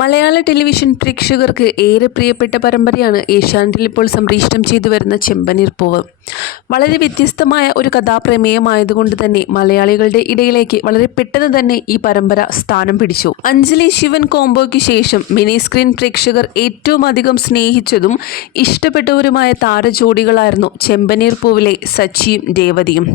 മലയാള television പ്രേക്ഷകർക്ക് ഏറെ പ്രിയപ്പെട്ട പരമ്പരയാണ് ഏഷ്യാനെറ്റിൽ ഇപ്പോൾ സംപ്രേഷണം ചെയ്തു വരുന്ന ചെമ്പനീർ പൂവ്. വളരെ വ്യത്യസ്തമായ ഒരു കഥാപ്രമേയമായതുകൊണ്ട് തന്നെ മലയാളികളുടെ ഇടയിലേക്ക് വളരെ പെട്ടെന്ന് തന്നെ ഈ പരമ്പര സ്ഥാനം പിടിച്ചു. അഞ്ജലി ശിവൻ കോംബോയ്ക്ക് ശേഷം മിനി സ്ക്രീൻ പ്രേക്ഷകർ ഏറ്റവും അധികം സ്നേഹിച്ചതും ഇഷ്ടപ്പെട്ടവരുമായ താരജോഡികളായിരുന്നു ചെമ്പനീർ പൂവിലെ സച്ചിയും രേവതിയും.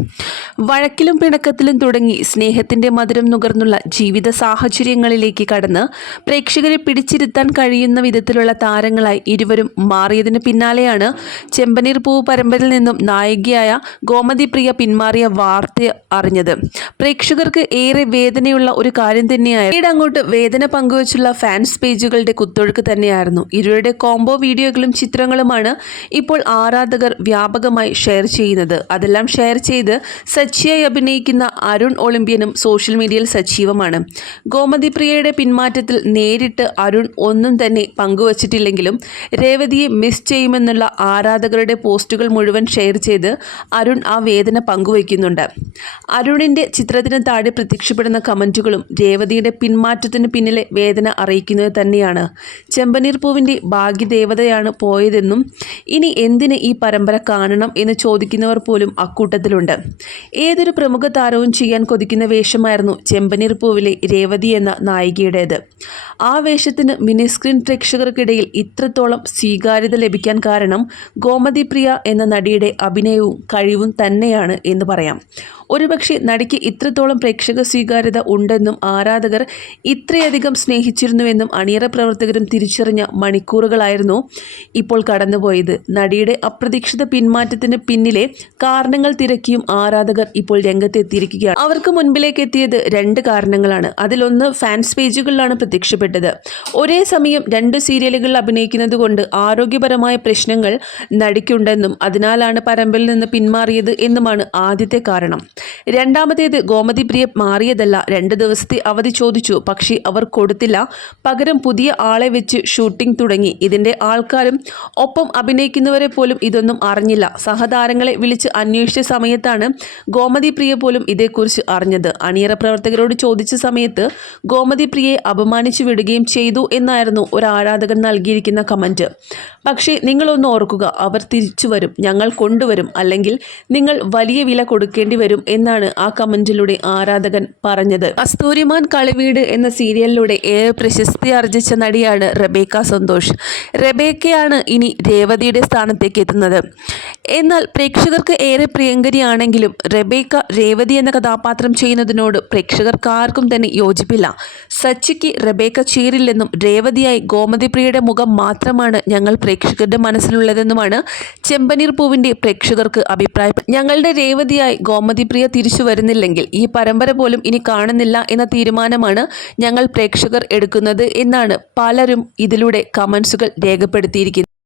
വഴക്കിലും പിണക്കത്തിലും തുടങ്ങി സ്നേഹത്തിന്റെ മധുരം നുകർന്നുള്ള ജീവിത സാഹചര്യങ്ങളിലേക്ക് കടന്ന് പ്രേക്ഷകരെ പിടിച്ചിരുത്താൻ കഴിയുന്ന വിധത്തിലുള്ള താരങ്ങളായി ഇരുവരും മാറിയതിന് പിന്നാലെയാണ് ചെമ്പനീർ പൂവ് പരമ്പരയിൽ നിന്നും നായികയായ ഗോമതി പ്രിയ പിന്മാറിയ വാർത്ത അറിഞ്ഞത്. പ്രേക്ഷകർക്ക് ഏറെ വേദനയുള്ള ഒരു കാര്യം തന്നെയായിരുന്നു. പിന്നീട് അങ്ങോട്ട് വേദന പങ്കുവച്ചുള്ള ഫാൻസ് പേജുകളുടെ കുത്തൊഴുക്ക് തന്നെയായിരുന്നു. ഇരുവരുടെ കോംബോ വീഡിയോകളും ചിത്രങ്ങളുമാണ് ഇപ്പോൾ ആരാധകർ വ്യാപകമായി ഷെയർ ചെയ്യുന്നത്. അതെല്ലാം ഷെയർ ചെയ്ത് സച്ചിയായി അഭിനയിക്കുന്ന അരുൺ ഒളിമ്പ്യനും സോഷ്യൽ മീഡിയയിൽ സജീവമാണ്. ഗോമതി പ്രിയയുടെ പിന്മാറ്റത്തിൽ നേരിട്ട് അരുൺ ഒന്നും തന്നെ പങ്കുവച്ചിട്ടില്ലെങ്കിലും രേവതിയെ മിസ് ചെയ്യുമെന്നുള്ള ആരാധകരുടെ പോസ്റ്റുകൾ മുഴുവൻ ഷെയർ ചെയ്ത് അരുൺ ആ വേദന പങ്കുവയ്ക്കുന്നുണ്ട്. അരുണിന്റെ ചിത്രത്തിന് താഴെ പ്രത്യക്ഷപ്പെടുന്ന കമന്റുകളും രേവതിയുടെ പിന്മാറ്റത്തിന് പിന്നിലെ വേദന അറിയിക്കുന്നത് തന്നെയാണ്. ചെമ്പനീർ പൂവിന്റെ ഭാഗ്യദേവതയാണ് പോയതെന്നും ഇനി എന്തിന് ഈ പരമ്പര കാണണം എന്ന് ചോദിക്കുന്നവർ പോലും അക്കൂട്ടത്തിലുണ്ട്. ഏതൊരു പ്രമുഖ താരവും ചെയ്യാൻ കൊതിക്കുന്ന വേഷമായിരുന്നു ചെമ്പനീർ പൂവിലെ രേവതി എന്ന നായികയുടേത്. ആ വേഷത്തിന് മിനി സ്ക്രീൻ പ്രേക്ഷകർക്കിടയിൽ ഇത്രത്തോളം സ്വീകാര്യത ലഭിക്കാൻ കാരണം ഗോമതി പ്രിയ എന്ന നടിയുടെ അഭിനയവും കഴിവും തന്നെയാണ് എന്ന് പറയാം. ഒരുപക്ഷെ നടിക്ക് ഇത്രത്തോളം പ്രേക്ഷക സ്വീകാര്യത ഉണ്ടെന്നും ആരാധകർ ഇത്രയധികം സ്നേഹിച്ചിരുന്നുവെന്നും അണിയറ പ്രവർത്തകരും തിരിച്ചറിഞ്ഞ മണിക്കൂറുകളായിരുന്നു ഇപ്പോൾ കടന്നുപോയത്. നടിയുടെ അപ്രതീക്ഷിത പിന്മാറ്റത്തിന് പിന്നിലെ കാരണങ്ങൾ തിരക്കിയും ആരാധകർ ഇപ്പോൾ രംഗത്തെത്തിയിരിക്കുകയാണ്. അവർക്ക് മുൻപിലേക്ക് എത്തിയത് രണ്ട് കാരണങ്ങളാണ്. അതിലൊന്ന് ഫാൻസ് പേജുകളിലാണ് പ്രത്യക്ഷപ്പെട്ടത്. ഒരേ സമയം രണ്ട് സീരിയലുകളിൽ അഭിനയിക്കുന്നത് കൊണ്ട് ആരോഗ്യപരമായ പ്രശ്നങ്ങൾ നടിക്കുണ്ടെന്നും അതിനാലാണ് പരമ്പരയിൽ നിന്ന് പിന്മാറിയത് എന്നുമാണ് ആദ്യത്തെ കാരണം. രണ്ടാമത്തേത് ഗോമതി പ്രിയ മാറിയതല്ല. രണ്ട് ദിവസത്തെ അവധി ചോദിച്ചു. പക്ഷെ അവർ കൊടുത്തില്ല. പകരം പുതിയ ആളെ വെച്ച് ഷൂട്ടിംഗ് തുടങ്ങി. ഇതിന്റെ ആൾക്കാരും ഒപ്പം അഭിനയിക്കുന്നവരെ പോലും ഇതൊന്നും അറിഞ്ഞില്ല. സഹതാരങ്ങളെ വിളിച്ച് അന്വേഷിച്ച സമയത്താണ് ഗോമതി പ്രിയ പോലും ഇതേക്കുറിച്ച് അറിഞ്ഞത്. അണിയറ പ്രവർത്തകരോട് ചോദിച്ച സമയത്ത് ഗോമതി പ്രിയയെ അപമാനിച്ചു വിടുകയും ചെയ്തു എന്നായിരുന്നു ഒരു ആരാധകൻ നൽകിയിരിക്കുന്ന കമന്റ് പക്ഷേ നിങ്ങളൊന്ന് ഓർക്കുക. അവർ തിരിച്ചു വരും. ഞങ്ങൾ കൊണ്ടുവരും. അല്ലെങ്കിൽ നിങ്ങൾ വലിയ വില കൊടുക്കേണ്ടി വരും എന്നാണ് ആ കമന്റിലൂടെ ആരാധകൻ പറഞ്ഞത്. കസ്തൂരിമാൻ കളിവീട് എന്ന സീരിയലിലൂടെ ഏറെ പ്രശസ്തി ആർജിച്ച നടിയാണ് റബേക്ക സന്തോഷ്. റബേക്കയാണ് ഇനി രേവതിയുടെ സ്ഥാനത്തേക്ക് എത്തുന്നത്. എന്നാൽ പ്രേക്ഷകർക്ക് ഏറെ പ്രിയങ്കരിയാണെങ്കിലും റബേക്ക രേവതി എന്ന കഥാപാത്രം ചെയ്യുന്നതിനോട് പ്രേക്ഷകർക്ക് ആർക്കും തന്നെ യോജിപ്പില്ല. സച്ചിക്ക് റബേക്ക ചേരില്ലെന്നും രേവതിയായി ഗോമതിപ്രിയയുടെ മുഖം മാത്രമാണ് ഞങ്ങൾ പ്രേക്ഷകരുടെ മനസ്സിലുള്ളതെന്നുമാണ് ചെമ്പനീർ പൂവിന്റെ പ്രേക്ഷകർക്ക് അഭിപ്രായം. ഞങ്ങളുടെ രേവതിയായി ഗോമതിപ്രിയ തിരിച്ചു വരുന്നില്ലെങ്കിൽ ഈ പരമ്പര പോലും ഇനി കാണുന്നില്ല എന്ന തീരുമാനമാണ് ഞങ്ങൾ പ്രേക്ഷകർ എടുക്കുന്നത് എന്നാണ് പലരും ഇതിലൂടെ കമൻസുകൾ രേഖപ്പെടുത്തിയിരിക്കുന്നത്.